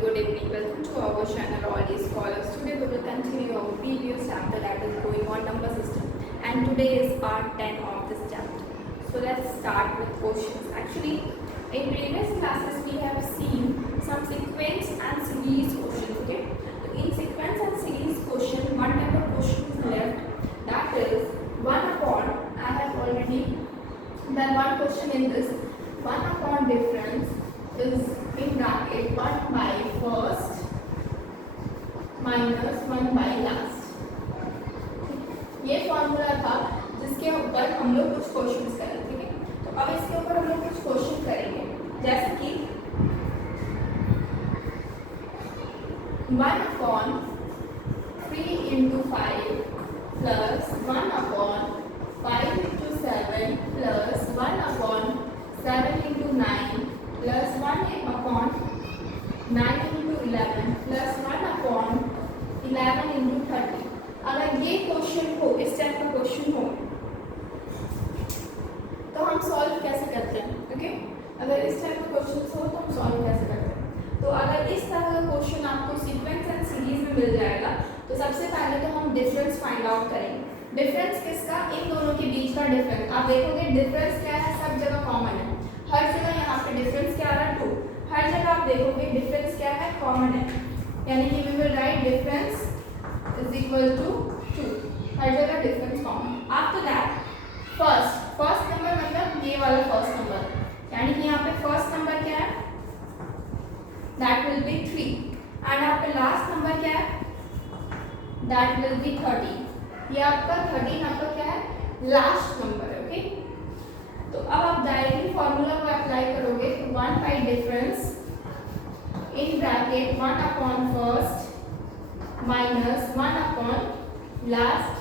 very good evening. Welcome to our channel All These Scholars. Today we will continue our previous chapter that is going on number system, and today is part 10 of this chapter. So let's start with questions. Actually, in previous classes we have seen some sequence and series questions. Okay, so in sequence and series question, one type of question is left, that is 1 upon. I have already done one question in this. 1 upon difference is in bracket 1 by first minus 1 by last. ये formula था जिसके ऊपर हम लोग कुछ questions करें, ठीक है। तो अब इसके ऊपर हम लोग कुछ क्वेश्चन करेंगे, जैसे कि 1 upon 3 into 5 plus 1 upon 5 into 7 plus 1 upon 7 into 9 plus 1 upon 9 into 11 plus 1 upon 11 into 30. अगर ये क्वेश्चन हो, इस टाइप का क्वेश्चन हो, तो हम सॉल्व कैसे करते हैं? ओके, अगर इस टाइप का क्वेश्चन हो तो हम सॉल्व कैसे करते हैं? तो अगर इस तरह का क्वेश्चन आपको सीक्वेंस एंड सीरीज में मिल जाएगा, तो सबसे पहले तो हम डिफरेंस फाइंड आउट करेंगे। डिफरेंस किसका? इन दोनों के बीच का डिफरेंस। आप देखोगे डिफरेंस क्या है, सब जगह कॉमन है। हर जगह यहाँ पे डिफरेंस क्या आ रहा है? 2। हर जगह आप देखोगे डिफरेंस क्या है? कॉमन है, यानी कि we will write difference is equal to 2। हर जगह difference common. After that first number मतलब ये वाला फर्स्ट नंबर, यानी कि यहाँ पे फर्स्ट नंबर क्या है? दैट विल बी 3 एंड यहाँ पे लास्ट नंबर क्या है? That will be 30। ये आपका 30 नंबर क्या है? लास्ट नंबर है। ओके, तो अब आप डायरेक्टली फॉर्मूला को अप्लाई करोगे तो 1 by difference in bracket 1 upon first minus 1 upon last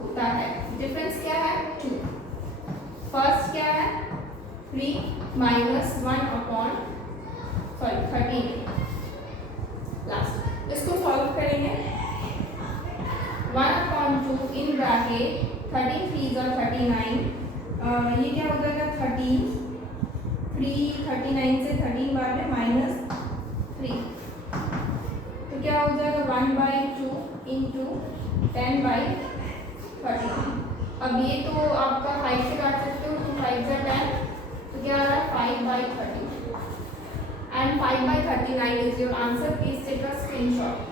होता है। डिफरेंस क्या है? 2। फर्स्ट क्या है? 3 माइनस 1 अपॉन 13 लास्ट। इसको सॉल्व करेंगे 1 अपॉन 2 इन ब्रैकेट 13 3 और 39। ये क्या हो जाएगा? 13 3 39 से 13 बार में माइनस 3, तो क्या हो जाएगा? 1 बाई 2 इंटू 10 बाई 13। अब ये तो आपका 5 से काट सकते हो, तो 5 से 10, तो क्या आ रहा है? 5 by 30 and 5 by 39 is your answer. Please take a screenshot.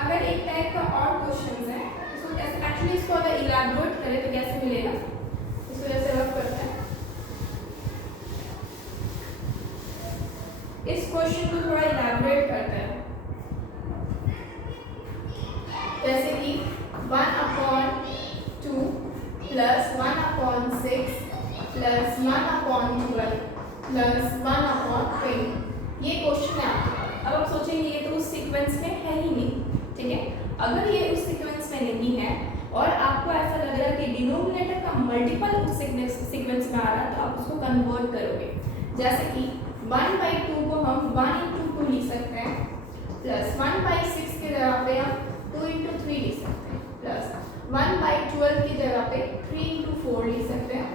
अगर एक टाइप का और क्वेश्चन है, इसको कैसे एक्चुअली इसको अगर इलैबोरेट करें तो कैसे मिलेगा? इसको जैसे रफ करते हैं, इस क्वेश्चन को थोड़ा इलैबोरेट करते हैं, जैसे कि 1 upon 2 plus 1 upon 6 plus 1 upon 12 plus 1 upon 20। ये क्वेश्चन है आपका। अब आप सोचेंगे ये तो उस सीक्वेंस में है ही नहीं, ठीक है। अगर ये उस सीक्वेंस में नहीं है और आपको ऐसा लग रहा है कि डिनोमिनेटर का मल्टीपल उस सीक्वेंस में आ रहा है, तो आप उसको कन्वर्ट करोगे। जैसे कि 1 बाई 2 को हम 1 इंटू 2 लिख सकते हैं, प्लस 1 बाई 6 की जगह पे हम 2 इंटू 3 लिख सकते हैं, प्लस 1 बाई 12 की जगह पे 3 इंटू 4 लिख सकते हैं,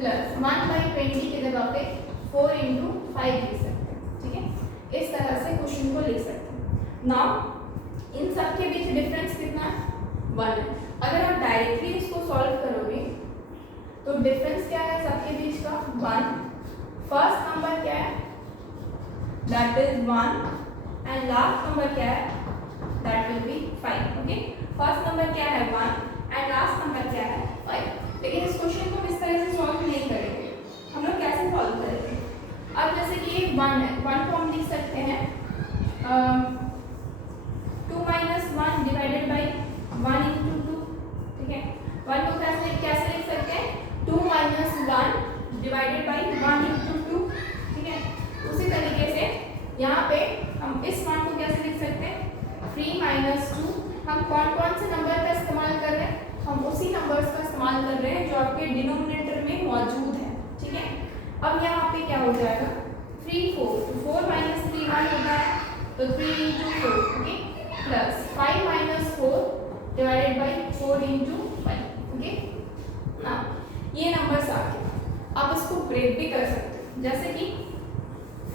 प्लस 1 बाई 20 की जगह पे 4 इंटू 5 लिख सकते हैं, ठीक है। इस तरह से क्वेश्चन को लिख सकते हैं। नाउ इन सब के बीच डिफरेंस कितना है? 1 है। अगर आप डायरेक्टली इसको सॉल्व करोगे तो डिफरेंस क्या है सबके बीच का? 1। फर्स्ट नंबर क्या है? That is 1 and last number क्या है? That will be 5। Okay, first number क्या है? 1 एंड लास्ट नंबर क्या है? 5। लेकिन इस क्वेश्चन को हम इस तरह से सॉल्व नहीं करेंगे। हम लोग कैसे सॉल्व करेंगे? अब जैसे कि ये 1 है, 1 को हम लिख सकते हैं 2 माइनस 1 डिवाइडेड बाई 1 इंटू 2, ठीक है। 1 को कैसे लिख सकते हैं? 2 माइनस 1 डिवाइडेड बाई 1 इंटू 2, ठीक है। उसी तरीके से यहाँ पे हम इस 1 को कैसे लिख सकते हैं? 3 माइनस 2। हम कौन कौन से नंबर का इस्तेमाल कर रहे हैं? हम उसी नंबर्स का इस्तेमाल कर रहे हैं जो आपके डिनोमिनेटर में मौजूद है, ठीक है। अब यहाँ पे क्या हो जाएगा? 3 4, तो 4 माइनस 3 1 होता है, तो 3 into 4, okay. Plus 5 minus 4 divided by 4 into 5. Okay ना, ये नंबर्स आपके, आप इसको ब्रेक भी कर सकते हो, जैसे कि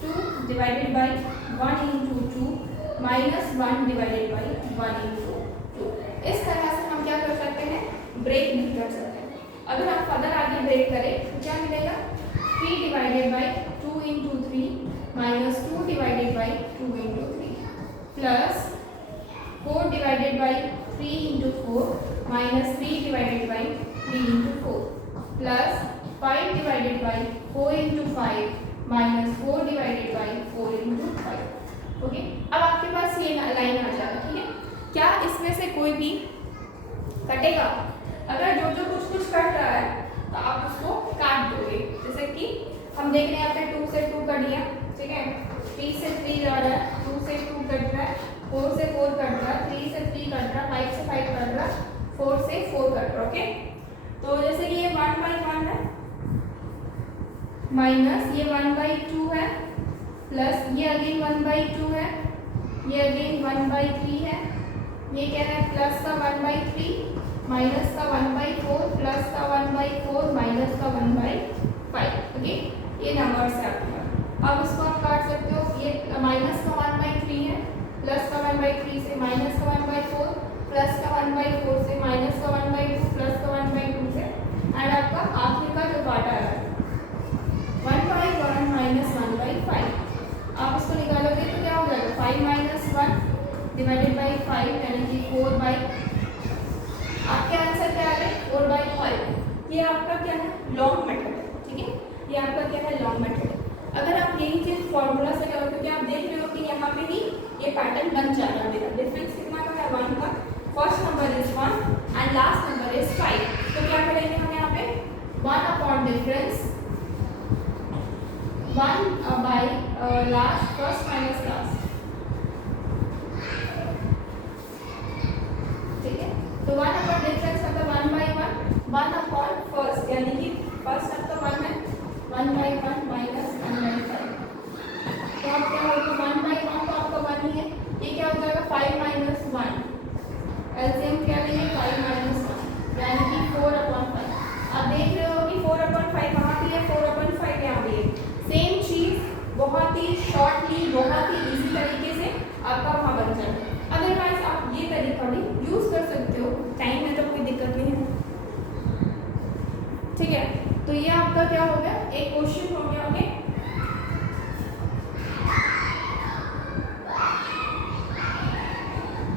2 divided by 1 into 2 minus 1 divided by 1 into 2. इस तरह से हम क्या कर सकते हैं, ब्रेक भी कर सकते हैं. अगर आप फर्दर आगे ब्रेक करें तो क्या मिलेगा, 3 divided by 2 into 3 minus 2 divided by 2 into 3 plus 4 divided by 3 into 4 minus 3 divided by 3 into 4 plus 5 divided by 4 into 5 minus 4 divided by 4 into 5. Okay, अब आपके पास ये लाइन आ जाएगा. ठीक है, क्या इसमें से कोई भी कटेगा? अगर जो जो कुछ कट रहा है तो आप उसको काट दोगे. जैसे कि हम देख रहे हैं यहाँ पे 2 से 2 कट गया. ठीक है, 3 से 3 जा रहा है, 2 से 2 कट रहा है, 4 से 4 कट रहा है, 3 से 3 कट रहा है, 5 से 5 कट रहा है, 4 से 4 कट रहा है. ओके, तो जैसे कि ये 1 बाई 1 है माइनस ये 1 बाई 2 है प्लस ये अगेन 1 बाई 2 है, ये अगेन 1 बाई 3 है, ये कह रहा है प्लस का 1 बाई 3 माइनस का 1 बाई 4 प्लस का 1 बाई 4 माइनस का 1 बाई 5. ओके, ये नंबर्स है आपके पास. अब इसको आप काट सकते हो. ये माइनस का 1 बाई 3 है, प्लस का 1 बाई 3 से माइनस का 1 बाई 4 प्लस का 1 बाई 4 से माइनस का 1 बाई 2 प्लस का 1 बाई 2 से, एंड आपका आखिर का जो पार्ट आ रहा है 1 बाई 1 माइनस 1 बाई 5. आप इसको निकालोगे तो क्या हो जाएगा, 5 माइनस 1 डिवाइडेड बाई 5 यानी कि 4 बाई, आपके आंसर क्या आ रहे हैं 4 बाई 5. ये आपका क्या है, लॉन्ग मेथड है. ठीक है, ये आपका क्या है, लॉन्ग मेथड है. अगर आप यही चीज फॉर्मूला से करोगे, क्योंकि आप देख रहे हो कि यहाँ पे ही ये पैटर्न बन जा रहा है. डिफरेंस कितना का है, 1 का. First number is 1 and last number is 5. तो क्या करेंगे हम यहाँ पे 1 upon difference 1 by last, first minus last. ठीक है, तो 1 अपॉन डिफरेंस मतलब 1 बाई 1 अपॉन फर्स्ट, यानी कि फर्स्ट आपका 1 है, 1 बाई 1 माइनस 1 बाई 5. तो अब क्या होगा, 1 बाई 1 तो आपका 1 ही है. ये क्या हो जाएगा, 5 माइनस 1, एलसीएम क्या लेंगे 5 माइनस 1 यानी कि 4 अपॉन 5. आप देख रहे हो कि 4 अपॉन 5 कहाँ पे है, 4 अपॉन 5 यहाँ पे है. सेम चीज बहुत ही शॉर्टली, बहुत ही इजी तरीके से आपका वहाँ बन जाएगा. अदरवाइज आप ये तरीका भी यूज कर सकते हो, टाइम में तो कोई दिक्कत नहीं है. ठीक है, तो ये आपका क्या हो गया, एक क्वेश्चन हो गया.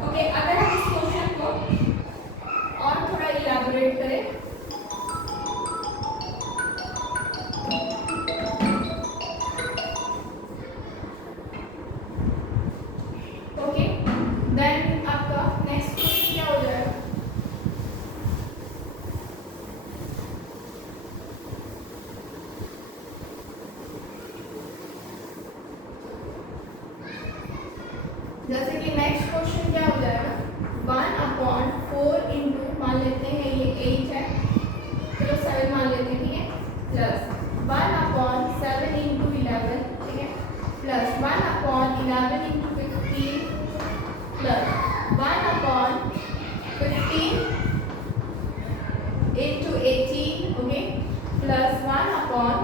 ओके, अगर हम इस क्वेश्चन को और थोड़ा इलैबोरेट करें, ओके, देन आपका नेक्स्ट क्वेश्चन क्या हो जाएगा, जैसे कि नेक्स्ट क्वेश्चन क्या हो जाएगा, 1 अपॉन 4 इंटू, मान लेते हैं ये 8 है, चलो 7 मान लेते हैं. ठीक है, प्लस 1 अपॉन 7 इंटू 11. ठीक है, plus 1 upon 11 into 15 plus 1 upon 15 into 18. Okay, plus 1 upon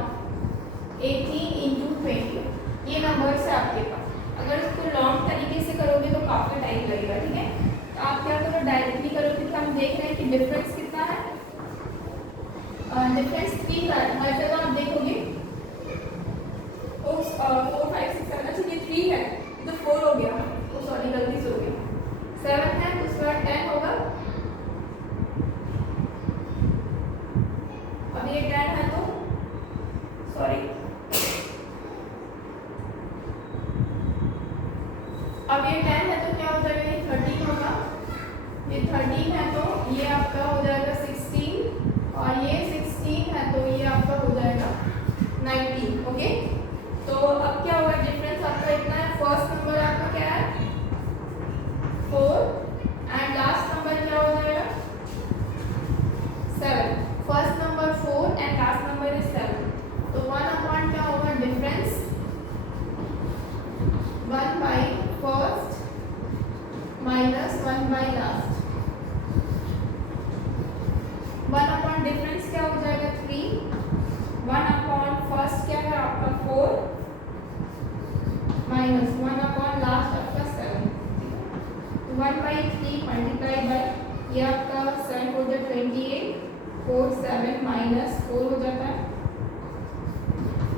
18 into 20. ये नंबर्स है आपके पास. अगर इसको लॉन्ग तरीके से करोगे तो काफ़ी टाइम लगेगा. ठीक है, तो आप क्या करो, डायरेक्टली करो, क्योंकि हम देख रहे हैं कि डिफरेंस कितना है, डिफरेंस 3 का है. हर जगह आप देखोगे 4 5 6 7, अच्छा ये 3 है तो 4 हो गया, तो सॉरी गलती से हो गया. 7 है तो उसके बाद 10 होगा. अब ये 10 है तो सॉरी, अब ये 10 है तो क्या हो जाएगा, ये 13 होगा. ये 13 है तो ये आपका हो जाएगा 16, और ये 16 है तो ये आपका हो जाएगा 19. ओके, तो अब क्या होगा, डिफरेंस आपका इतना है. फर्स्ट नंबर आपका क्या है 4 एंड लास्ट नंबर क्या हो जाएगा 7. First number 4 and last number is 7. तो 1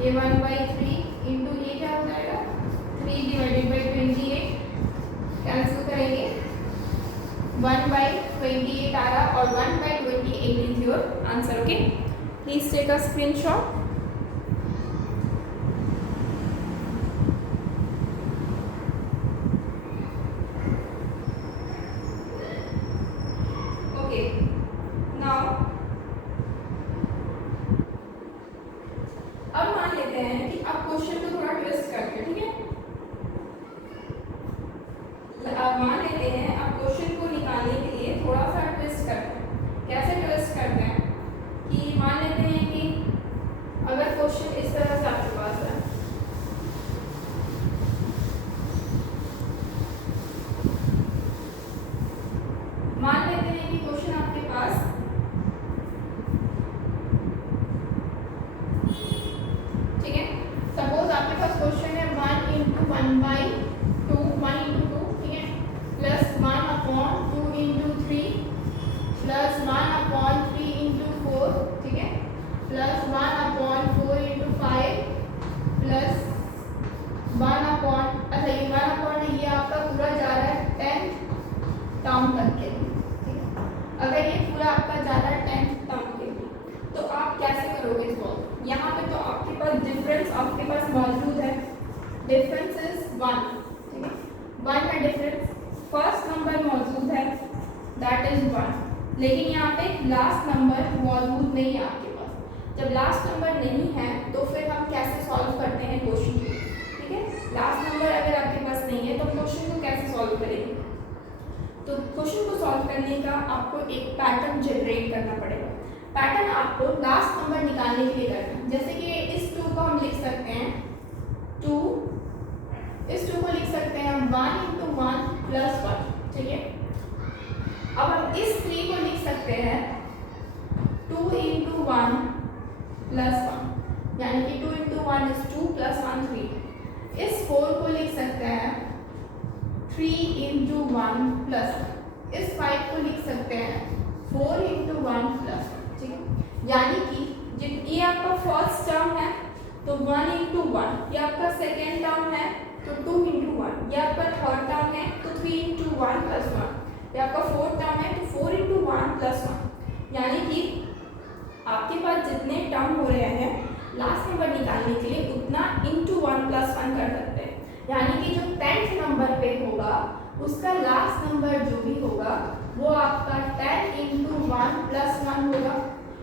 ये 1/3 इंटू ये क्या हो जाएगा 3 डिवाइडेड बाई 28 कैंसिल करेंगे 1/28 आ रहा और 1/28 is your answer. Okay, please take a screenshot. Okay, now अब मान लेते हैं कि आप क्वेश्चन को थोड़ा ट्विस्ट करते हैं. ठीक है, अब मान लेते हैं आप क्वेश्चन को निकालने के लिए थोड़ा सा ट्विस्ट करते हैं. कैसे ट्विस्ट करते हैं कि मान लेते हैं कि अगर क्वेश्चन इस तरह से आपके पास है, मान लेते हैं कि क्वेश्चन आपके पास ठीक है, सपोज आपके पास क्वेश्चन है 1 इंटू 1/2 1 इंटू 2 ठीक है प्लस 1/2 इंटू 3 प्लस 1/3 इंटू 4 ठीक है प्लस 1/4 इंटू 5 प्लस 1/, अच्छा ये 1/, ये आपका पूरा जा रहा है 10 टर्म तक के लिए. ठीक है, अगर ये पूरा आपका जा रहा है 10 टर्म के लिए तो आप कैसे करोगे इसको. यहाँ पे तो आपके पास डिफरेंस आपके पास मौजूद है. Difference is 1. ठीक है, 1 है डिफरेंस. फर्स्ट नंबर मौजूद है दैट इज 1, लेकिन यहाँ पे लास्ट नंबर मौजूद नहीं है आपके पास. जब लास्ट नंबर नहीं है तो फिर हम कैसे सॉल्व करते हैं क्वेश्चन को. ठीक है, लास्ट नंबर अगर आपके पास नहीं है तो क्वेश्चन को कैसे सॉल्व करेंगे. तो क्वेश्चन को सॉल्व करने का आपको एक पैटर्न जनरेट करना पड़ेगा. पैटर्न आपको लास्ट नंबर निकालने के लिए करना है. जैसे कि इस 2 को हम लिख सकते हैं 2, इस 2 को लिख सकते हैं 1 इंटू 1 प्लस 1. ठीक है, अब हम इस 3 को लिख सकते हैं 2 इंटू 1 प्लस 1, यानी कि 2 इंटू 1 इज 2 प्लस 1 3. इस 4 को लिख सकते हैं 3 इंटू 1 प्लस 1. इस 5 को लिख सकते हैं 4 इंटू 1 प्लस 1. ठीक है, यानी कि ये आपका फर्स्ट टर्म है तो 1 इंटू 1, ये आपका सेकेंड टर्म है तो 2 इंटू 1, ये आपका थर्ड टर्म है तो 3 इंटू 1 प्लस 1, ये आपका फोर्थ टर्म है तो 4 इंटू 1 प्लस 1. यानी कि आपके पास जितने टर्म हो रहे हैं लास्ट नंबर निकालने के लिए उतना इंटू 1 प्लस 1 कर सकते हैं. यानी कि जो 10th नंबर पे होगा उसका लास्ट नंबर जो भी होगा वो आपका 10 इंटू 1 प्लस 1 होगा.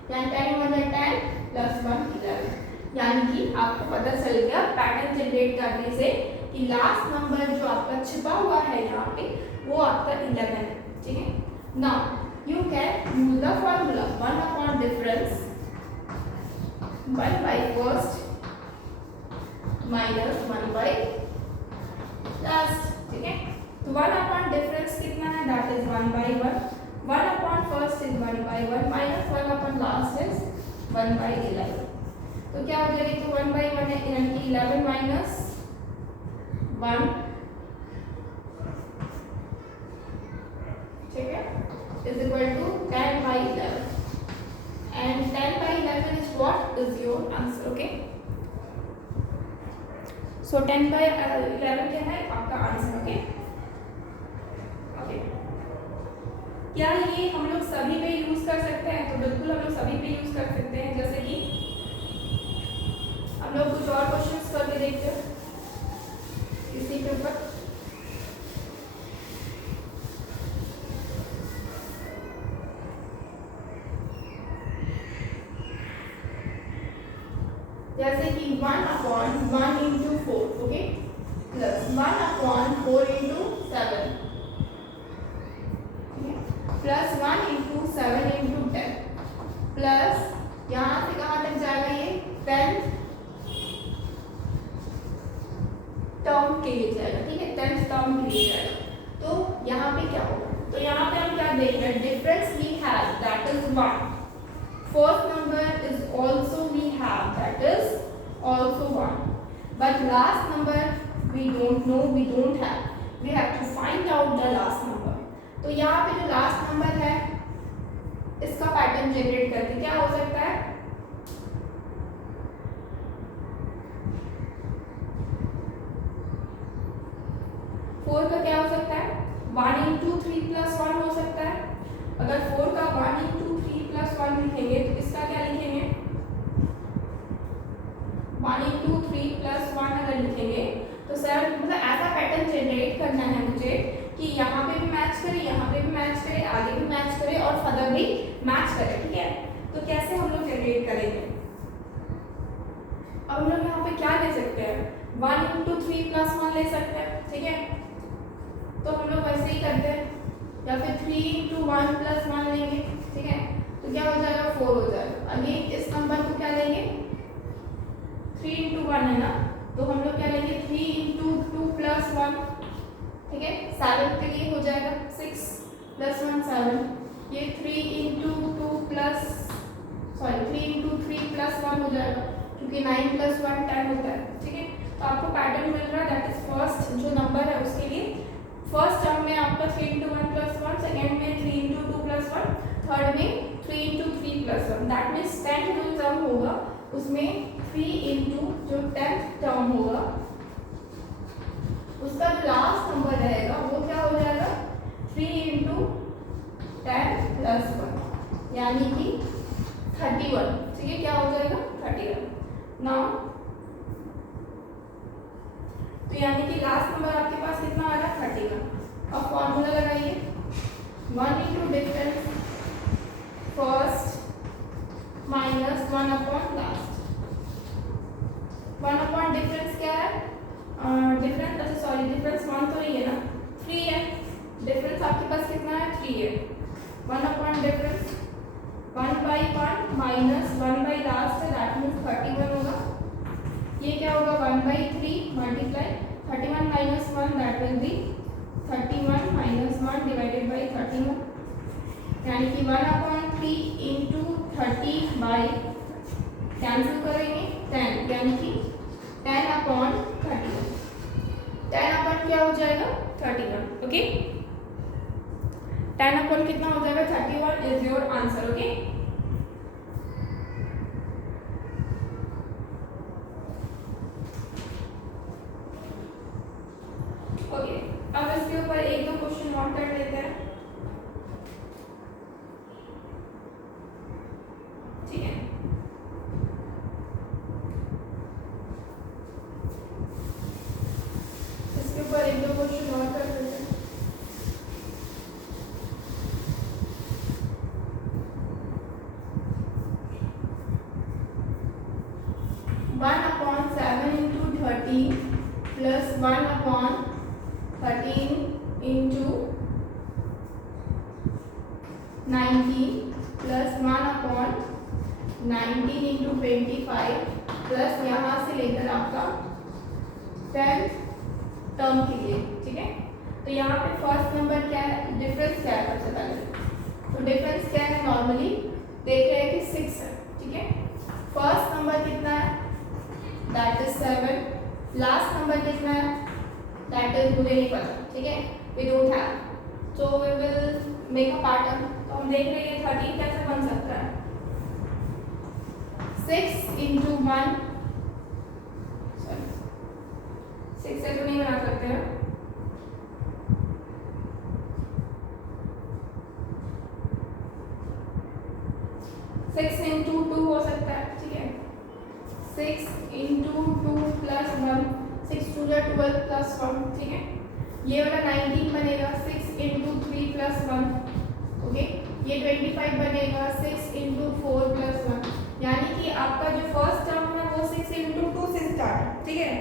यानी 10 × 10 प्लस 1 11. यानी कि आपको पता चल गया पैटर्न जनरेट करने से कि लास्ट नंबर जो आपका छिपा हुआ है यहाँ पे वो आपका 11 है. ठीक है, now you can use the formula 1 difference 1/first minus 1/last. ठीक है, तो 1 डिफरेंस कितना है that is 1/1. 1/first is 1/1 minus 1/last is 1/11. तो क्या हो जाएगी, तो 1/1 है यानी कि 11 माइनस 1. ठीक है, is equal to 10/11 and 10/11 is what is your answer. Okay, so 10/11 क्या है आपका आंसर. ओके, ओके, क्या ये हम लोग सभी पे यूज कर सकते हैं. तो बिल्कुल हम लोग सभी पे यूज कर सकते हैं. जैसे कि हम लोग कुछ और क्वेश्चंस करके देखते हैं इसी के ऊपर. जैसे कि 1/1 into 4 okay plus 1/4 into 7 plus 1 into 7 into 10 plus यहाँ से कहाँ तक जाएगा ये 10th टर्म के लिए जाएगा. ठीक है, 10th टर्म के लिए जाएगा. तो यहाँ पे क्या होगा, तो यहाँ पे हम क्या देख रहे हैं difference we have that is 1. First number is also we have that is also 1, but last number we don't know, we don't have, we have to find out the last number. तो यहाँ पे जो last number है इसका pattern generate करके क्या हो सकता है करना है मुझे कि यहाँ पे भी मैच करे, यहाँ पे भी मैच करे, आगे भी मैच करे और फर्दर भी मैच करे, ठीक है। तो कैसे हम लोग जनरेट करेंगे? अब हम लोग यहाँ पे क्या ले सकते हैं, 1 into 3 plus 1 ले सकते हैं, ठीक है। तो हम लोग वैसे ही करते हैं, या फिर 3 into 1 plus 1 लेंगे, ठीक है। तो क्या हो जाएगा, 4 हो जाएगा। अगेन इस नंबर को क्या लेंगे, 3 into 1 है ना, तो हम लोग क्या लेंगे, 3 into 2 plus 1, ठीक है। 7 के लिए हो जाएगा 6 plus 1 7, ये 3 into 2 plus 3 plus 1 हो जाएगा, क्योंकि 9 plus 1 10 होता है, ठीक है। तो आपको पैटर्न मिल रहा है, दैट इज फर्स्ट जो नंबर है उसके लिए फर्स्ट टर्म में आपका 3 into 1 plus 1, सेकेंड में 3 into 2 plus 1, थर्ड में 3 into 3 plus 1, that means 10th जो टर्म होगा उसमें 3 into जो 10th टर्म होगा उसका जो लास्ट नंबर रहेगा वो क्या हो जाएगा, 3 into 10 plus 1 यानी कि 31, ठीक है। क्या हो जाएगा, 31 नाउ। तो यानी कि लास्ट नंबर आपके पास कितना आ रहा है, 31। अब फॉर्मूला लगाइए, 1 into difference first minus 1 upon last. 1 upon difference क्या है, डिफरेंस, अच्छा सॉरी डिफरेंस 1 तो नहीं है ना, 3 है। डिफरेंस आपके पास कितना है, 3 है। 1 अपॉन डिफरेंस 1/1 माइनस 1 लास्ट है, दैट मीन्स 31 होगा। ये क्या होगा, 1/3 multiply 31 minus 1, that will be 31 minus 1 divided by 31, यानी कि 1/3 इंटू 30 बाई कैंसिल करेंगे 10, यानी कि 10/31। 10 अपॉन क्या हो जाएगा, 31, ओके। 10 अपॉन कितना हो जाएगा, 31 is your answer, okay. Okay, अब इसके ऊपर एक दो क्वेश्चन और कर लेते हैं, ठीक है। इसके ऊपर एक दो क्वेश्चन और कर लेते हैं। One upon 7 into 13 plus 1 upon 13 into 19 plus 1 upon 19 into 25 plus यहाँ से लेकर आपका 10th टर्म के लिए, ठीक है। तो यहाँ पे फर्स्ट नंबर क्या है, डिफरेंस क्या है, सबसे पहले तो डिफरेंस क्या है, नॉर्मली देख रहे हैं कि 6 है, ठीक है। फर्स्ट नंबर कितना है, दैट इज 7, लास्ट नंबर कितना है, दैट इज मुझे नहीं पता, ठीक है, we don't have, so we will make a pattern. तो हम देख रहे हैं 13 कैसे बन सकता है, 6 into 1, 6 से तो नहीं बना सकते हैं, सिक्स इंटू 2 हो सकता है, ठीक है। 6 into 2 plus 1, 6 2 जा 12 plus 1, ठीक है। ये वाला 19 बनेगा 6 into 3 plus 1, ओके। ये 25 बनेगा 6 into 4 plus 1, यानी कि आपका जो फर्स्ट टर्म है वो 6 into 2 से स्टार्ट है, ठीक है।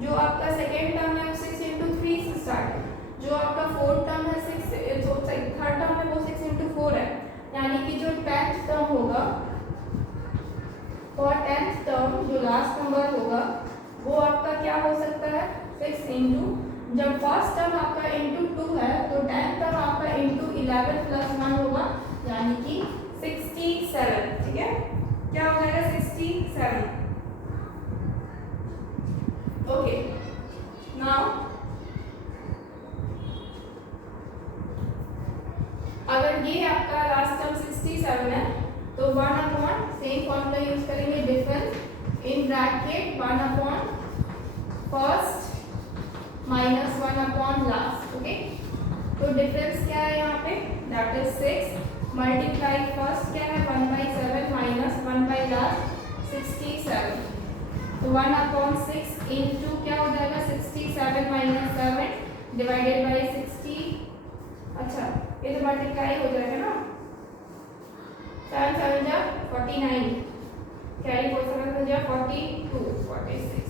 जो आपका सेकेंड टर्म है वो 6 into 3 से स्टार्ट है, जो आपका फोर्थ टर्म है 6, जो थर्ड टर्म है वो 6 into 4 है, यानी कि जो 10th टर्म होगा और 10th टर्म जो लास्ट नंबर होगा वो आपका क्या हो सकता है, 6 into, जब फर्स्ट टर्म आपका into 2 है तो 10th टर्म आपका into 11 plus 1 होगा, यानी कि 67, ठीक है। क्या हो जाएगा, 67, ओके। नाउ अगर ये आपका लास्ट टर्म 67 है तो 1 अपॉन सेम फॉर्मूला यूज करेंगे, difference in bracket 1 upon first minus 1 upon last, okay. तो डिफरेंस क्या है यहाँ पे, दैट इज 6 मल्टीप्लाई फर्स्ट क्या है 1/7 माइनस 1 लास्ट 67, तो 1 अपॉन 6 इंटू क्या हो जाएगा 67 माइनस 7, डिवाइडेड बाई 60। अच्छा ये तो मल्टीप्लाई हो जाएगा ना, 7 7 जा 49, कैरी हो सकता है 42 46।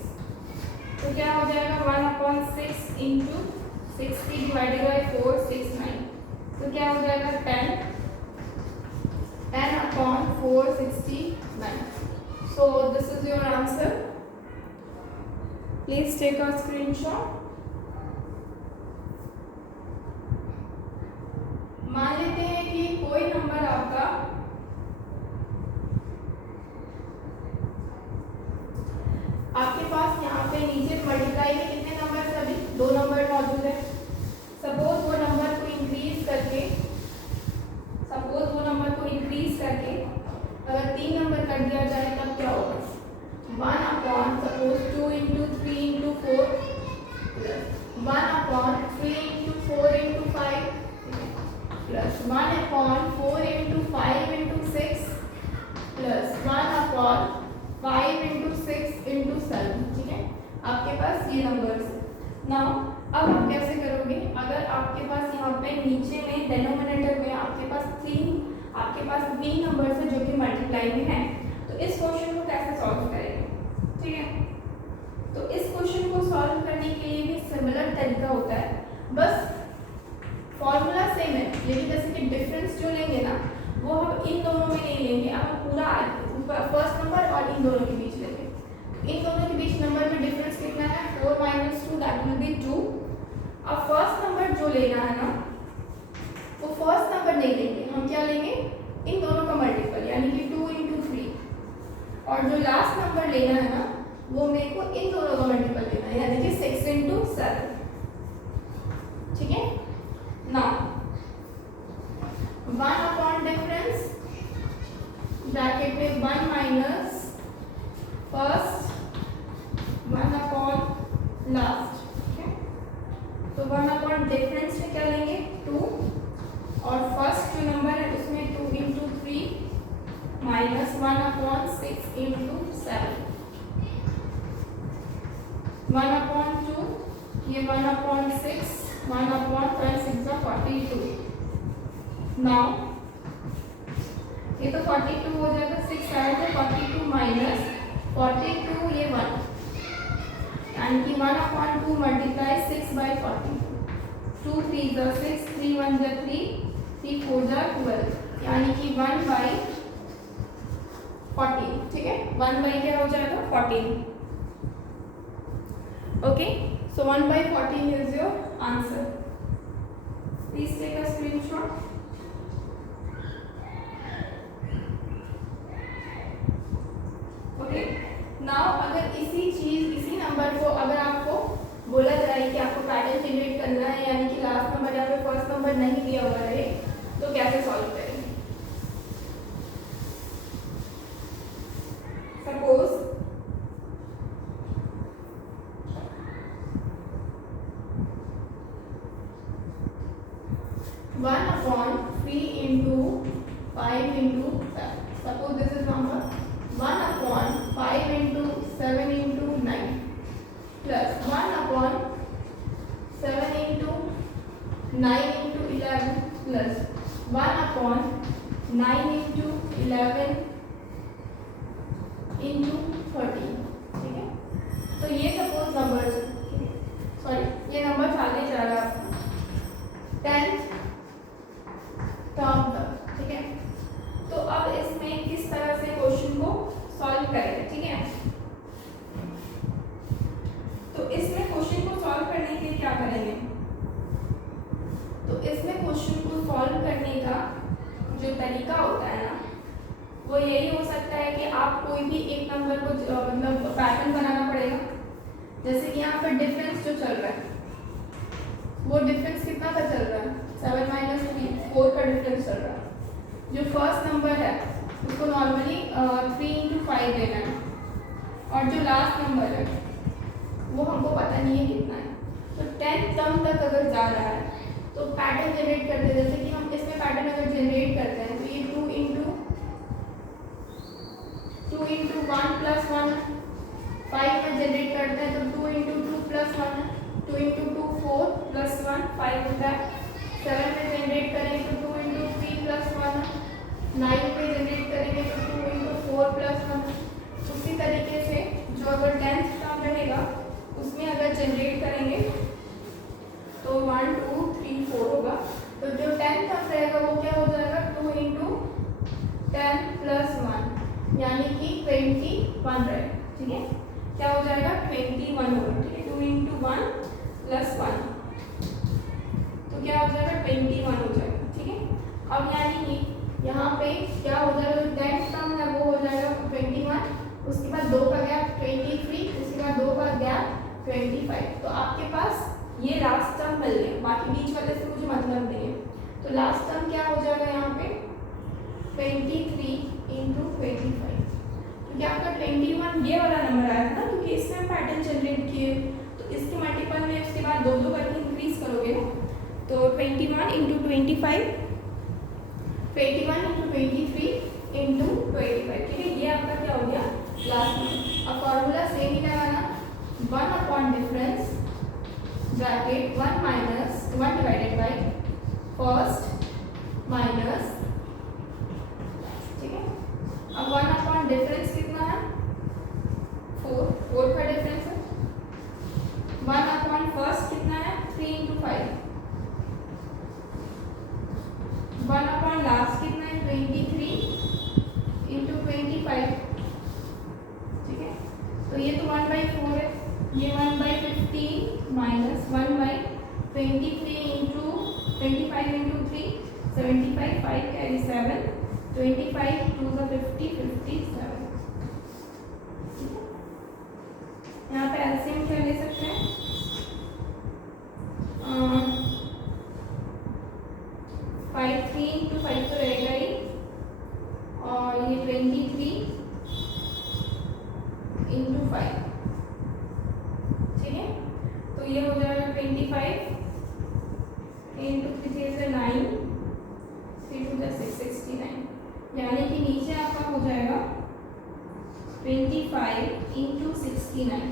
तो क्या हो जाएगा 1/6 इंटू 60 डिवाइडेड बाई 4 69। तो क्या हो जाएगा 10/469। So this is your answer. Please take a screenshot. मान लेते हैं कि कोई नंबर आपका आपके पास यहाँ पे नीचे मल्टीप्लाई में कितने नंबर अभी 2 नंबर मौजूद है। सपोज वो नंबर को इंक्रीज करके अगर 3 नंबर कर दिया जाए तब क्या होगा 1/, suppose 2 into 3 into 4 1/3 into 4 into 5 plus 1/4 into 5 into 6 plus 1/5 into 6 into 7। ठीक है, आपके पास ये नंबर्स है। नाउ अब आप कैसे करोगे, अगर आपके पास यहाँ पे नीचे में डेनोमिनेटर में आपके पास 3 नंबर्स है जो कि मल्टीप्लाई में है, तो इस क्वेश्चन को कैसे सॉल्व करेंगे। ठीक है, तो इस क्वेश्चन को सॉल्व करने के लिए भी सिमिलर तरीका होता है, बस फॉर्मूला सेम है, लेकिन जैसे कि डिफरेंस जो लेंगे ना वो हम इन दोनों में नहीं लेंगे, हम पूरा फर्स्ट नंबर और इन दोनों के बीच लेंगे। इन दोनों के बीच नंबर में डिफरेंस कितना है 4 - 2 दैट विल बी 2। अब फर्स्ट नंबर जो लेना है ना वो फर्स्ट नंबर नहीं लेंगे, हम क्या लेंगे इन दोनों का मल्टीपल यानी कि 2 इंटू 3, और जो लास्ट नंबर लेना है ना वो मेरे को इन दोनों का मल्टीपल लेना है यानी कि 6 इंटू 7। ठीक है, नाउ 1 डिफरेंस ब्रैकेट में 1 माइनस फर्स्ट 1 लास्ट। तो 1 डिफरेंस में क्या लेंगे 2, और फर्स्ट जो नंबर है उसमें 2 इंटू 3 माइनस 1/6 इंटू 7 1/2, ये 1/6 1/6 42। नाउ ये तो 42 हो जाएगा, 6 आए तो 42 माइनस 42 ये 1 यानी कि 1/2 मल्टीप्लाई 6/42। 2 3 जा 6, 3 1 जा 3, 3 4 जा 12 यानी कि 1/14। ठीक है, 1 क्या हो जाएगा 14। Okay, so 1/14 is your answer. Please take a screenshot. Okay, now अगर इसी नंबर को अगर आपको बोला जाए कि आपको पैटर्न जनरेट करना है यानी कि लास्ट नंबर या फिर फर्स्ट नंबर नहीं दिया हुआ है तो कैसे सॉल्व करेंगे। Suppose one upon 3 into 5 into 7। Suppose this is number 1/5 into 7 into 9 plus 1/7 into 9 into 11 plus 1/9 into 11 into 13। ठीक है, तो ये सपोज नंबर ये नंबर आगे जा रहा है 10th टर्म तक। ठीक है, तो अब इसमें किस तरह से क्वेश्चन को सॉल्व करेंगे। ठीक है, तो इसमें क्वेश्चन को सॉल्व करने के लिए क्या करेंगे, तो इसमें क्वेश्चन को सॉल्व करने का जो तरीका होता है ना वो यही हो सकता है कि आप कोई भी एक नंबर को मतलब पैटर्न बनाना पड़ेगा। जैसे कि यहाँ पर डिफरेंस जो चल रहा है वो डिफरेंस कितना का चल रहा है 7 - 3 4 का डिफरेंस चल रहा है। जो फर्स्ट नंबर है उसको नॉर्मली 3 इंटू 5 देना है, और जो लास्ट नंबर है वो हमको पता नहीं है कितना है। तो 10th टर्म तक अगर जा रहा है तो पैटर्न जनरेट करते हैं, जैसे कि हम इसमें पैटर्न अगर जनरेट करते हैं तो ये 2 इंटू 1 + 1 5 में जनरेट करते हैं तो 2 इंटू 2 + 1 है 2 इंटू 2 4 प्लस 1 5 होता है। 7 में जनरेट करेंगे तो 2 इंटू 3 प्लस 1, 9 में जनरेट करेंगे तो 2 इंटू 4 प्लस 1। उसी तरीके से जो अगर 10th टर्म रहेगा उसमें अगर जनरेट करेंगे तो 1 2 3 4 होगा। तो जो 10th टर्म रहेगा वो क्या हो जाएगा 2 इंटू 10 प्लस 1 यानी कि 21 रहेगा। ठीक है, क्या हो जाएगा 21 होगा। ठीक है, 2 इंटू 1 प्लस 1 तो क्या हो जाएगा 21 हो जाएगा। ठीक है, अब यानी कि यहाँ पे क्या हो जाएगा जो 10th टर्म है वो हो जाएगा 21, उसके बाद 2 का गैप 23, उसके बाद 2 का गैप 25। तो आपके पास ये लास्ट टर्म मिल गया, बाकी बीच वाले से मुझे मतलब नहीं है। तो लास्ट टर्म क्या हो जाएगा यहाँ पे 23 इंटू 25, क्योंकि आपका 21 ये वाला नंबर आया था ना, क्योंकि इसमें हम पैटर्न जनरेट किए तो इसके मल्टीपल में उसके बाद 2 करके इंक्रीज करोगे ना। तो 21 इंटू 25, 21 इंटू 23 इंटू 25। ठीक है, ये आपका क्या हो गया लास्ट में। अब फॉर्मूला सेम ही लगाना, 1 upon difference bracket 1 minus 1 divided by first minus. ठीक है, अब 1 अपॉन डिफरेंस कितना है 4 का डिफरेंस है। 1 अपॉन फर्स्ट कितना है 3 इंटू 5। 1 अपॉन लास्ट कितना है 23 इंटू 25। ठीक है, तो ये तो 1/4 है, ये 1/15 माइनस 1/23 इंटू 25 इंटू 3 75, 5 कैरी 7, 25 2 का 50 57। ठीक है, यहाँ पे एलसीएम क्या ले सकते हैं 5 3 इंटू 5 तो रहेगा ही, और ये 23 इंटू 5। ठीक है, तो ये हो जाएगा 25 इंटू 3 से 9, 3 2 6 69, यानी कि नीचे आपका हो जाएगा 25 इंटू 69।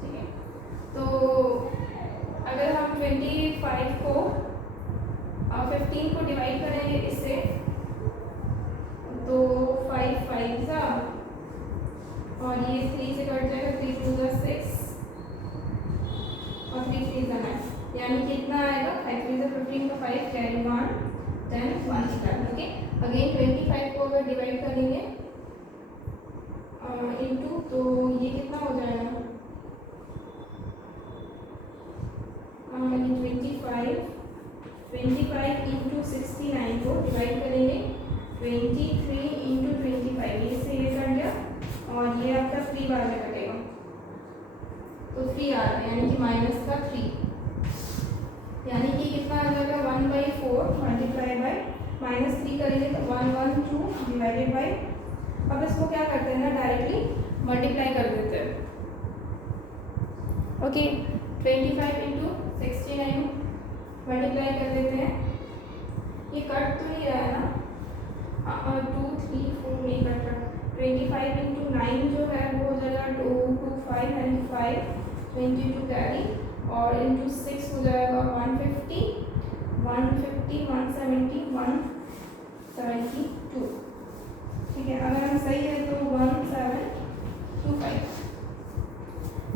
ठीक है, तो अगर हम 25 को 15 को डिवाइड करेंगे इससे तो 5 5 सा, और ये 3 से कट जाएगा, 3 2 6 और 3 3 9, यानी कि इतना आएगा 5 3 15 का 5 कैरी 1 10 1 स्टार्ट। ओके, अगेन 25 को अगर डिवाइड करेंगे इनटू, तो ये कितना हो जाएगा 25 इंटू 69 को डिवाइड करेंगे 23 इंटू 25, ये से ये कट गया, और ये आपका 3 बार में कटेगा तो 3 आ रहा है, यानी कि माइनस का 3, यानी कि कितना आ जाएगा 1/4 मल्टीप्लाई बाय -3 करेंगे तो 112 डिवाइडेड बाई। अब इसको क्या करते हैं ना डायरेक्टली मल्टीप्लाई कर देते हैं। ओके, 25 इंटू 69 मल्टीप्लाई कर देते हैं, ये कट तो नहीं रहा है ना, 2 3 4 नहीं कट रहा। 25 इंटू 9 जो है वो हो जाएगा 2 2 5 95 22 कैरी, और इंटू 6 हो जाएगा 150 150 170 172। ठीक है, अगर हम सही है तो 1725।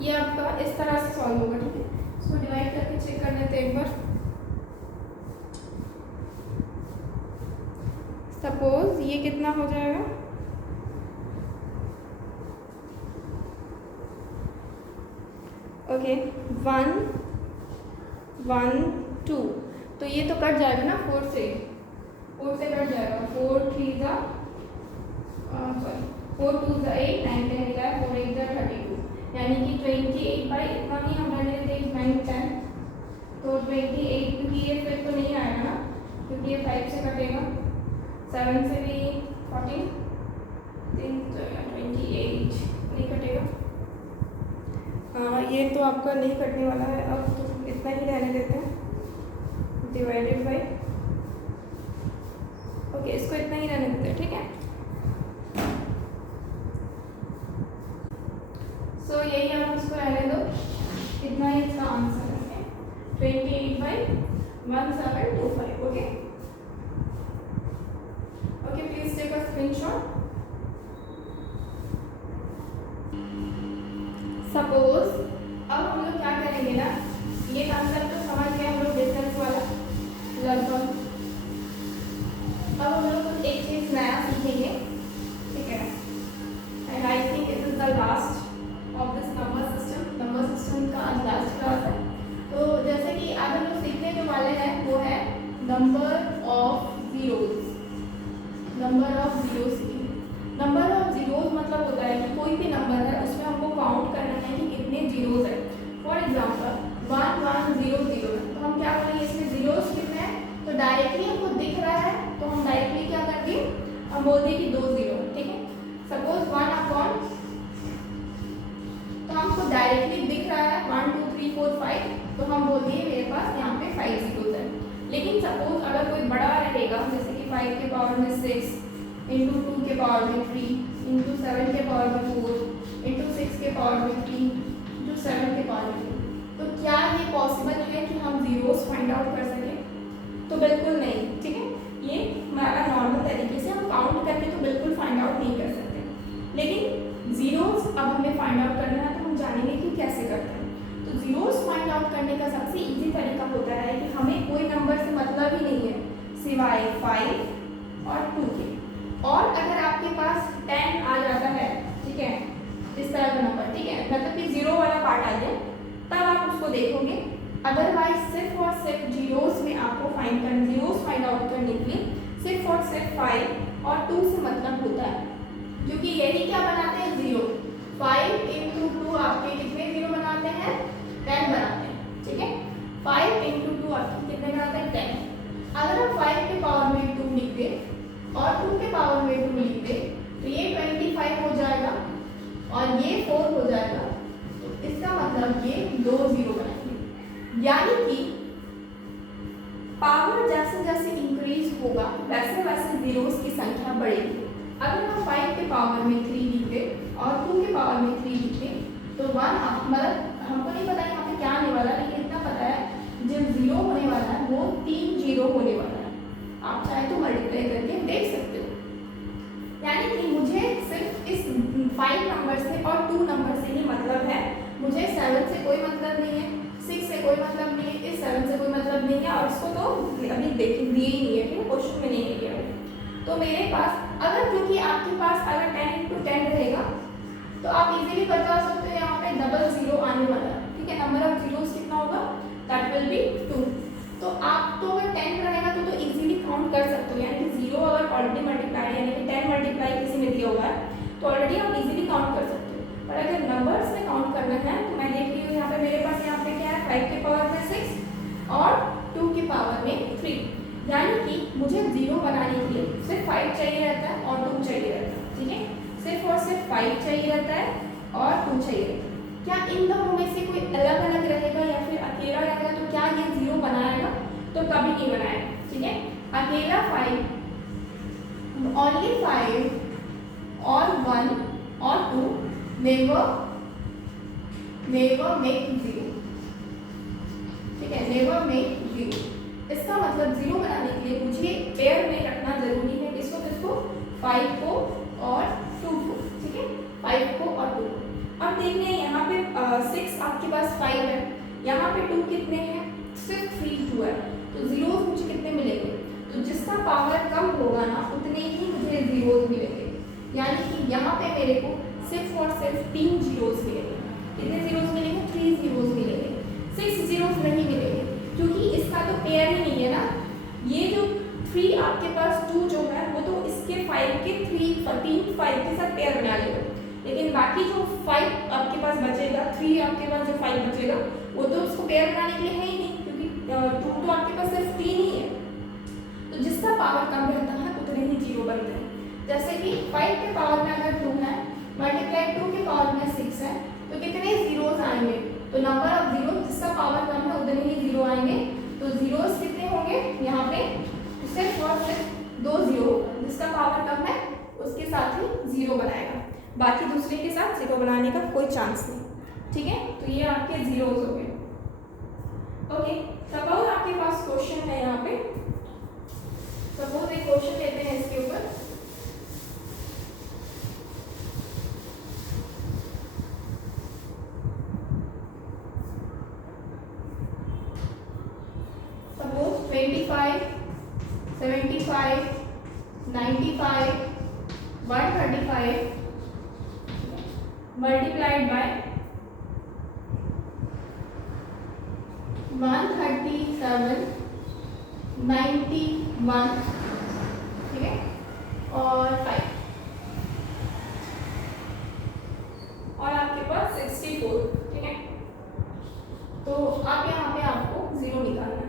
ये आपका इस तरह से सॉल्व होगा। ठीक है, इसको डिवाइड करके चेक कर लेते हैं एक बार। सपोज ये कितना हो जाएगा ओके 1 1 2, तो ये तो कट जाएगा ना 4 से कट जाएगा। 4 3 जा 4 2 जा 8 9 10 11 4 8 जा 32, यानी कि 28 बाई इतना नहीं हम रखने देते 9 10, तो 28, क्योंकि ये फिर तो नहीं आएगा ना, क्योंकि ये 5 से कटेगा, 7 से भी 14 3 28 नहीं कटेगा। ये तो आपका नहीं कटने वाला है, अब तो इतना ही रहने देते हैं डिवाइडेड बाई। ओके, इसको इतना ही रहने देते हैं। ठीक है, सो यही आप इसको रहने दो। कितना है इसका आंसर है 28/1725. Okay okay, please take a screenshot. Suppose अब हम लोग क्या करेंगे ना, ये कंसेप्ट तो समझ गए हम लोग डिस्टेंस वाला लगभग. अब हम लोग एक चीज नया सीखेंगे, ठीक है. And I think it is the last of this number system का आज लास्ट क्लास है. तो जैसे कि आज हम लोग सीखने जो वाले हैं वो है number of zeros. Number of zeros number of zeros मतलब होता है कि कोई भी नंबर है उसमें हमको काउंट करना है कि कितने जीरोज है. फॉर एग्जाम्पल 1100, तो हम क्या करेंगे इसमें जीरोज कितने हैं, तो डायरेक्टली हमको दिख रहा है तो हम डायरेक्टली क्या कर दिए, हम बोल दिए कि 2 जीरो. ठीक है, सपोज 1 तो हमको डायरेक्टली दिख रहा है 1 2 3 4 5, तो हम बोल दिए मेरे पास यहाँ पे 5 जीरोज है. लेकिन सपोज अगर कोई बड़ा रहेगा जैसे कि 5 के पावर में 6 इंटू 2 के पावर में 3 इंटू 7 के पावर में 4 इंटू 6 के पावर में 3 इंटू 7 के पावर में 2, तो क्या ये पॉसिबल है कि हम जीरोस फाइंड आउट कर सकें? तो बिल्कुल नहीं. ठीक है, ये हमारा नॉर्मल तरीके से हम काउंट करके तो बिल्कुल फाइंड आउट नहीं कर सकते. लेकिन जीरोस अब हमें फाइंड आउट करना है तो हम जानेंगे कि कैसे करते हैं. तो जीरोस फाइंड आउट करने का सबसे इजी तरीका होता है कि हमें कोई नंबर से मतलब ही नहीं है सिवाय 5 और 2 के. और अगर आपके पास 10 आ जाता है, ठीक है, इस तरह का नंबर, ठीक है, मतलब कि जीरो वाला पार्ट आ जाए तब आप उसको देखोगे. अदरवाइज सिर्फ और सिर्फ जीरोस में आपको जीरोस फाइंड आउट करने के लिए सिर्फ और सिर्फ 5 और 2 से मतलब होता है, क्योंकि यही क्या बनाते हैं जीरो. 5 इंटू 2 आपके कितने जीरो बनाते हैं, 10 बनाते हैं. ठीक है, 5 इंटू 2 आपके कितने बनाते हैं, 10. अगर हम 5 के पावर में 2 लिख दे और 2 के पावर में 2 लिख दे तो ये 25 हो जाएगा और ये 4 हो जाएगा. तो इसका मतलब ये 2 जीरो बनाएंगे. यानी कि पावर जैसे जैसे इंक्रीज होगा वैसे वैसे जीरोस की संख्या बढ़ेगी. अगर हम 5 के पावर में 3 लिख दे और 2 के पावर में 3 लिख दे तो 1 मतलब हमको नहीं पता यहाँ पे क्या आने वाला, लेकिन इतना पता है जो जीरो होने वाला है वो 3 जीरो होने वाला है. आप चाहे तो मल्टीप्लाई करके देख सकते हो. यानी कि मुझे सिर्फ इस 5 नंबर से और 2 नंबर से ही मतलब है, मुझे 7 से कोई मतलब नहीं है, 6 से कोई मतलब नहीं है, इस 7 से कोई मतलब नहीं है, और इसको तो अभी दिए ही नहीं है, ठीक है, क्वेश्चन में नहीं दिया है. तो मेरे पास अगर क्योंकि आपके पास अगर 10 इंटू 10 रहेगा तो आप इजीली बता सकते हो यहाँ पे डबल जीरो आने वाला है. ठीक है, नंबर ऑफ जीरोस कितना होगा, दैट विल बी 2. तो आप तो अगर 10 रहेगा तो इजीली काउंट कर सकते हो. यानी कि जीरो अगर ऑलरेडी मल्टीप्लाई यानी कि 10 मल्टीप्लाई किसी में दिया हुआ है तो ऑलरेडी आप इजीली काउंट कर सकते हो. पर अगर नंबर्स में काउंट करना है तो मैं देख रही हूँ यहाँ पे मेरे पास यहाँ पे क्या है 5 के पावर में 6 और 2 के पावर में 3. यानी कि मुझे जीरो बनाने के लिए सिर्फ 5 चाहिए रहता है और 2 चाहिए रहता है. ठीक है, सिर्फ और सिर्फ 5 चाहिए रहता है और 2 चाहिए रहता है. क्या इन दोनों में से कोई अलग अलग रहेगा या फिर अकेला रहेगा तो क्या ये जीरो बनाएगा, तो कभी नहीं बनाएगा. ठीक है, अकेला 5 ओनली 5 और 1 और 2 नेवर मेक जीरो. ठीक है, नेवर मेक जीरो. इसका मतलब जीरो बनाने के लिए मुझे पेयर में रखना जरूरी है. किसको किसको, 5 को और 2 को. ठीक है, 5 को और 2 को. अब देखिए यहाँ पे 6 आपके पास 5 है, यहाँ पे 2 कितने हैं, सिर्फ 3 2 है, तो जीरोस मुझे कितने मिलेंगे, तो जिसका पावर कम होगा ना उतने ही मुझे जीरोस मिलेंगे. यानी कि यहाँ पे मेरे को सिर्फ और सिर्फ 3 जीरोस मिलेंगे. कितने जीरोस मिलेंगे, 3 जीरोस मिलेंगे, 6 जीरोस नहीं मिलेंगे क्योंकि इसका तो पेयर ही नहीं है ना. ये जो 3 आपके पास 2 जो है वो तो इसके 5 के 3 5 के साथ पेयर बना लेगा. लेकिन बाकी जो 5 आपके पास बचेगा, 3 आपके पास जो 5 बचेगा वो तो उसको पेयर बनाने के लिए है ही नहीं, क्योंकि 2 तो आपके पास सिर्फ 3 ही है. तो जिसका पावर कम रहता है उतने ही जीरो बनते हैं. जैसे कि 5 के पावर में अगर 2 है मल्टीप्लाई 2 के पावर में 6 है तो कितने जीरोस आएंगे, तो नंबर ऑफ जीरो जिसका पावर कम है उतने ही जीरो आएंगे. तो जीरोस कितने होंगे यहाँ पे, सिर्फ और सिर्फ 2 जीरो, जिसका पावर कम है उसके साथ ही जीरो बनाएगा, बाकी दूसरे के साथ जीरो बनाने का कोई चांस नहीं. ठीक है, तो ये आपके जीरोस हो गए। ओके, सपोज आपके पास क्वेश्चन है यहाँ पे, सपोज एक क्वेश्चन लेते हैं इसके ऊपर। सपोज 25, 75, 95, 135 मल्टीप्लाइड बाय 137, 91, ठीक है, और 5, और आपके पास 64, ठीक है। तो आप यहाँ पे आपको जीरो निकालना है।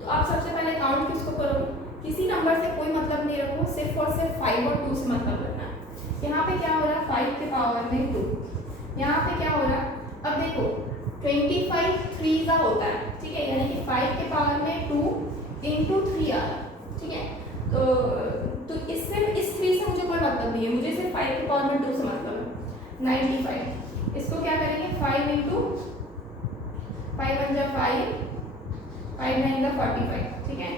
तो आप सबसे पहले काउंट किसको करोगे, किसी नंबर से कोई मतलब नहीं रखो, सिर्फ और सिर्फ 5 और 2 से मतलब रखना है। यहाँ पे क्या हो रहा है, 5 के पावर में 2, यहाँ पे क्या हो रहा है, अब देखो 25 3 का होता है, ठीक है, यानी कि 5 के पावर में 2 इंटू 3 आ रहा है, ठीक है। तो इससे इस 3 से मुझे कोई मतलब नहीं है, मुझे सिर्फ 5 के पावर में 2 से मतलब है। 95 इसको क्या करेंगे, 5 इंटू 5 1 जा 5, 5 9 जा 45, ठीक है।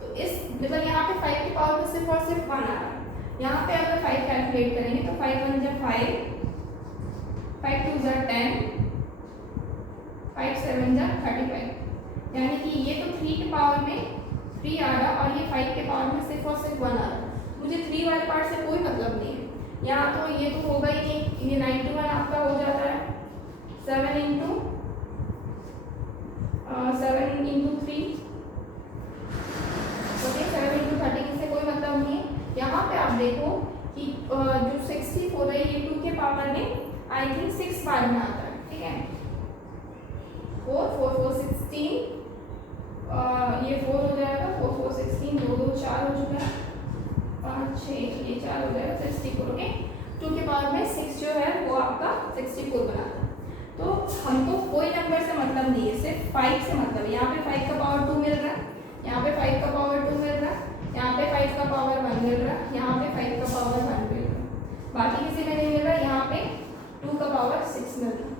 तो इस मतलब यहाँ पे 5 के पावर में सिर्फ और सिर्फ 1 आ रहा है। यहाँ पे अगर 5 कैलकुलेट करेंगे तो 5 1 जा 5, 5 2 जा 10, 5 7 जा 35, यानी कि ये तो 3 के पावर में 3 आ रहा और ये 5 के पावर में सिर्फ और सिर्फ 1 आ रहा। मुझे 3 वाले पार्ट से कोई मतलब नहीं है, यहाँ तो ये तो होगा ही नहीं, ये 91 आपका हो जाता है 7 इंटू 3, ओके, 7 इंटू 30 से कोई मतलब नहीं है। यहाँ पे आप देखो कि जो 64 है ये 2 के पावर में आई थिंक 6 बार में आता है, ठीक है। 4 4 4 16, ये 4 हो जाएगा, 4 4 16, 2 2 4 हो चुका है, 5 6 ये 4 हो जाएगा 64, ओके। 2 के पावर में 6 जो है वो आपका 64 बनाता है। तो हमको कोई नंबर से मतलब नहीं है, सिर्फ 5 से मतलब है। यहाँ पे 5 का पावर 2 मिल रहा है, यहाँ पे 5 का पावर 2 मिल रहा है, यहाँ पे 5 का पावर 1 मिल रहा है, यहाँ पे 5 का पावर 1 मिल रहा है, बाकी किसी में नहीं मिल रहा। यहाँ पे 2 का पावर 6 मिल रहा है।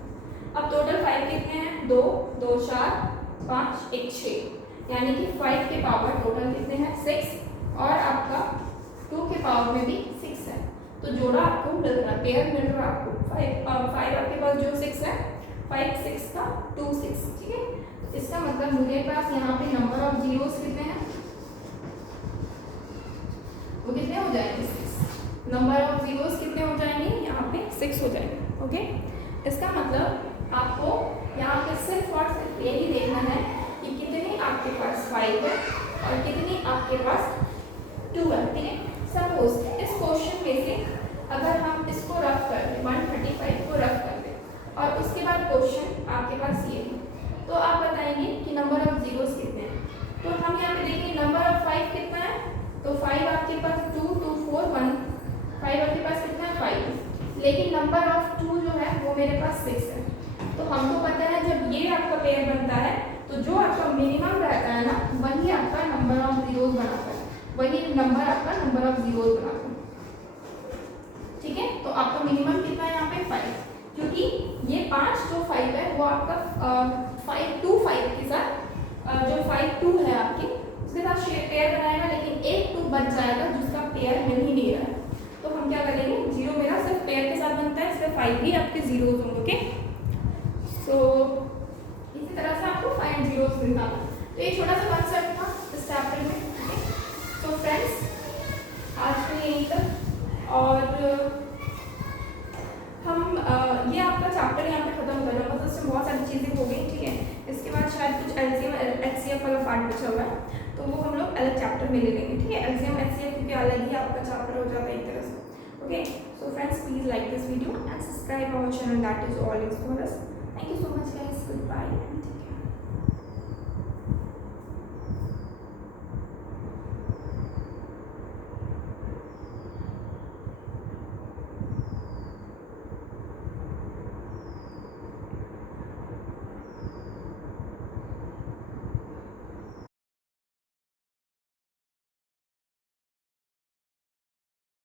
अब टोटल 5 कितने हैं, 2 2 4 5 1 6, यानी कि 5 के पावर टोटल कितने हैं 6, और आपका 2 के पावर में भी 6 है। तो जोड़ा आपको मिल रहा है, पेयर मिल रहा है आपको 5 आपके पास जो 6 है, 5 6 का 2 6, ठीक है। तो इसका मतलब मेरे पास यहाँ पे नंबर ऑफ जीरोस कितने हैं, वो कितने हो जाएंगे 6। नंबर ऑफ जीरोस कितने हो जाएंगे, यहाँ पे 6 हो जाएंगे, ओके। इसका मतलब आपको यहाँ पे सिर्फ और सिर्फ यही देखना है कि कितने आपके पास 5 है और कितनी आपके पास 2 है, ठीक है। सपोज इस क्वेश्चन में से अगर हम इसको रफ कर दें, 135 को रफ कर दें और उसके बाद क्वेश्चन आपके पास ये है, तो आप बताएंगे कि नंबर ऑफ जीरोस कितने हैं। तो हम यहाँ पे देखेंगे नंबर ऑफ 5 कितना है, तो 5 आपके पास 2 2 4 1, 5 आपके पास कितना है 5, लेकिन नंबर ऑफ 2 जो है वो मेरे पास 6 है। तो हमको पता है जब ये आपका पेयर बनता है तो जो आपका मिनिमम रहता है ना, वही आपका नंबर ऑफ जीरोस बनाता है, वही नंबर आपका नंबर ऑफ जीरोस बनाता है, ठीक है। तो आपका मिनिमम कितना है यहाँ पे 5, क्योंकि ये 5 जो 5 है वो आपका 5 2 5 के साथ जो 5 2 है आपके उसके साथ पेयर बनाएगा, लेकिन एक 2 बच जाएगा जिसका पेयर मिल ही नहीं रहा है। तो हम क्या करेंगे, जीरो मेरा सिर्फ पेयर के साथ बनता है, इसलिए 5 भी आपके जीरोस होंगे, ओके। सो इसी तरह से आपको 5 जीरोस निकालना। तो ये छोटा सा कॉन्सेप्ट था इस चैप्टर में, ओके। तो फ्रेंड्स आज के लिए यहीं तक, और हम ये आपका चैप्टर यहाँ पे खत्म हो जाएगा, मतलब इसमें बहुत सारी चीज़ें हो गई, ठीक है। इसके बाद शायद कुछ एलसीएम एचसीएफ वाला पार्ट बचा हुआ है, तो वो हम लोग अलग चैप्टर में ले लेंगे, ठीक है। एलसीएम एचसीएफ क्योंकि अलग ही आपका चैप्टर हो जाता है एक तरह से, okay. So friends please like this video and subscribe our channel, that is all is for us. Thank you so much guys, goodbye and